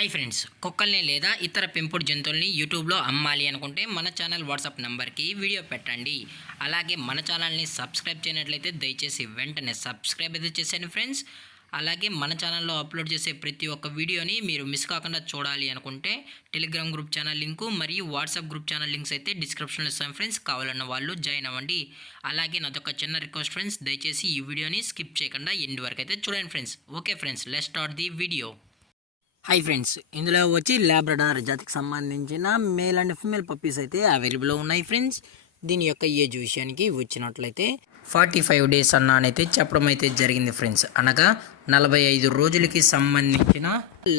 Hi friends, కుక్కల్ని లేదా ఇతర పెంపుడు జంతువుల్ని యూట్యూబ్లో అమ్మాలి అనుకుంటే మన ఛానల్ వాట్సాప్ నెంబర్కి వీడియో పెట్టండి. అలాగే మన ఛానల్ని సబ్స్క్రైబ్ చేయనట్లయితే దయచేసి వెంటనే సబ్స్క్రైబ్ అయితే చేసేయండి ఫ్రెండ్స్. అలాగే మన ఛానల్లో అప్లోడ్ చేసే ప్రతి ఒక్క వీడియోని మీరు మిస్ కాకుండా చూడాలి అనుకుంటే టెలిగ్రామ్ గ్రూప్ ఛానల్ లింకు మరియు వాట్సాప్ గ్రూప్ ఛానల్ లింక్స్ అయితే డిస్క్రిప్షన్లో ఇస్తాను ఫ్రెండ్స్. కావాలన్న వాళ్ళు జాయిన్ అవ్వండి. అలాగే నాదొక చిన్న రిక్వెస్ట్ ఫ్రెండ్స్, దయచేసి ఈ వీడియోని స్కిప్ చేయకుండా ఎండ్ వరకు అయితే చూడండి friends. Okay friends, let's start the video. Hi friends, ఇందులో వచ్చి లాబ్రడార్ జాతికి సంబంధించిన మేల్ అండ్ ఫీమేల్ పప్పీస్ అయితే అవైలబుల్లో ఉన్నాయి ఫ్రెండ్స్. దీని యొక్క ఏజ్ విషయానికి వచ్చినట్లయితే 45 డేస్ అన్నానైతే చెప్పడం అయితే జరిగింది ఫ్రెండ్స్. అనగా 45 రోజులకి సంబంధించిన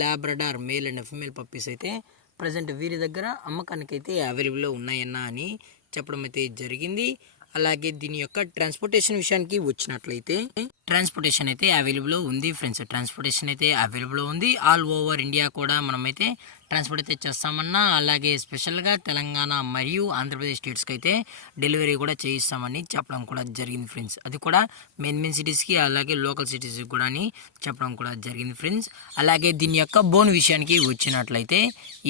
Labrador male and female puppies అయితే ప్రజెంట్ వీరి దగ్గర అమ్మకానికి అయితే అవైలబుల్లో ఉన్నాయన్నా అని చెప్పడం అయితే జరిగింది. అలాగే దీని యొక్క ట్రాన్స్పోర్టేషన్ విషయానికి వచ్చినట్లయితే ట్రాన్స్పోర్టేషన్ అయితే అవైలబుల్ ఉంది ఫ్రెండ్స్. ట్రాన్స్పోర్టేషన్ అయితే అవైలబుల్ ఉంది. ఆల్ ఓవర్ ఇండియా కూడా మనమైతే ట్రాన్స్పోర్ట్ అయితే చేస్తామన్నా, అలాగే స్పెషల్గా తెలంగాణ మరియు ఆంధ్రప్రదేశ్ స్టేట్స్కి అయితే డెలివరీ కూడా చేయిస్తామని చెప్పడం కూడా జరిగింది ఫ్రెండ్స్. అది కూడా మెయిన్ సిటీస్కి అలాగే లోకల్ సిటీస్కి కూడా అని చెప్పడం కూడా జరిగింది ఫ్రెండ్స్. అలాగే దీని యొక్క బోన్ విషయానికి వచ్చినట్లయితే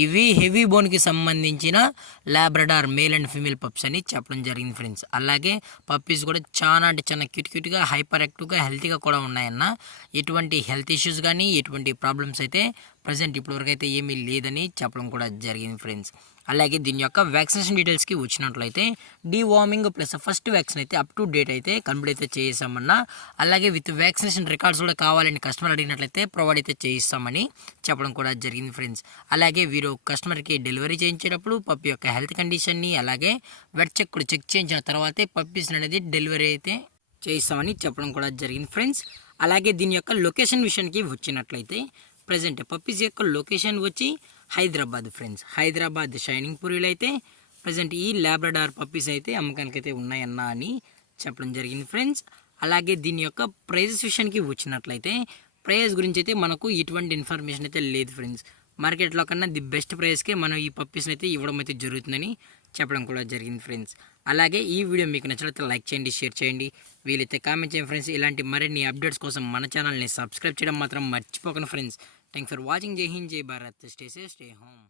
ఇవి హెవీ బోన్కి సంబంధించిన Labrador male and female pups అని చెప్పడం జరిగింది ఫ్రెండ్స్. అలాగే పప్పీస్ కూడా చాలా అంటే చాలా క్యూట్గా హైపర్ యాక్టివ్గా హెల్తీగా కూడా ఉన్నాయన్న. ఎటువంటి హెల్త్ ఇష్యూస్ కానీ ఎటువంటి ప్రాబ్లమ్స్ అయితే ప్రజెంట్ ఇప్పటివరకు అయితే ఏమీ లేదని చెప్పడం కూడా జరిగింది ఫ్రెండ్స్. అలాగే దీని యొక్క వ్యాక్సినేషన్ డీటెయిల్స్కి వచ్చినట్లయితే డీవార్మింగ్ ప్లస్ ఫస్ట్ వ్యాక్సిన్ అయితే అప్ టు డేట్ అయితే కంప్లీట్ అయితే చేయిస్తామన్నా. అలాగే విత్ వ్యాక్సినేషన్ రికార్డ్స్ కూడా కావాలని కస్టమర్ అడిగినట్లయితే ప్రొవైడ్ అయితే చేయిస్తామని చెప్పడం కూడా జరిగింది ఫ్రెండ్స్. అలాగే వీరు కస్టమర్కి డెలివరీ చేయించేటప్పుడు పప్పి యొక్క హెల్త్ కండిషన్ని అలాగే వెట్ చెక్ కూడా చెక్ చేయించిన తర్వాతే పప్పీస్ అనేది డెలివరీ అయితే చేయిస్తామని చెప్పడం కూడా జరిగింది ఫ్రెండ్స్. అలాగే దీని యొక్క లొకేషన్ విషయానికి వచ్చినట్లయితే ప్రజెంట్ పప్పీస్ యొక్క లొకేషన్ వచ్చి హైదరాబాద్ ఫ్రెండ్స్. హైదరాబాద్ షైనింగ్ పూరిలో అయితే ప్రజెంట్ ఈ లాబ్రడార్ పప్పీస్ అయితే అమ్మకానికి అయితే ఉన్నాయన్నా అని చెప్పడం జరిగింది ఫ్రెండ్స్. అలాగే దీని యొక్క ప్రైజెస్ విషయానికి వచ్చినట్లయితే ప్రైస్ గురించి అయితే మనకు ఎటువంటి ఇన్ఫర్మేషన్ అయితే లేదు ఫ్రెండ్స్. మార్కెట్లో కన్నా ది బెస్ట్ ప్రైస్కే మనం ఈ పప్పీస్ని అయితే ఇవ్వడం అయితే జరుగుతుందని చెప్పడం కూడా జరిగింది ఫ్రెండ్స్. అలాగే ఈ వీడియో మీకు నచ్చినట్లయితే లైక్ చేయండి, షేర్ చేయండి, వీలైతే కామెంట్ చేయండి ఫ్రెండ్స్. ఇలాంటి మరిన్ని అప్డేట్స్ కోసం మన ఛానల్ని సబ్స్క్రైబ్ చేయడం మాత్రం మర్చిపోకండి ఫ్రెండ్స్. Thanks for watching. జై హింద్, జై Bharat. Stay safe, stay home.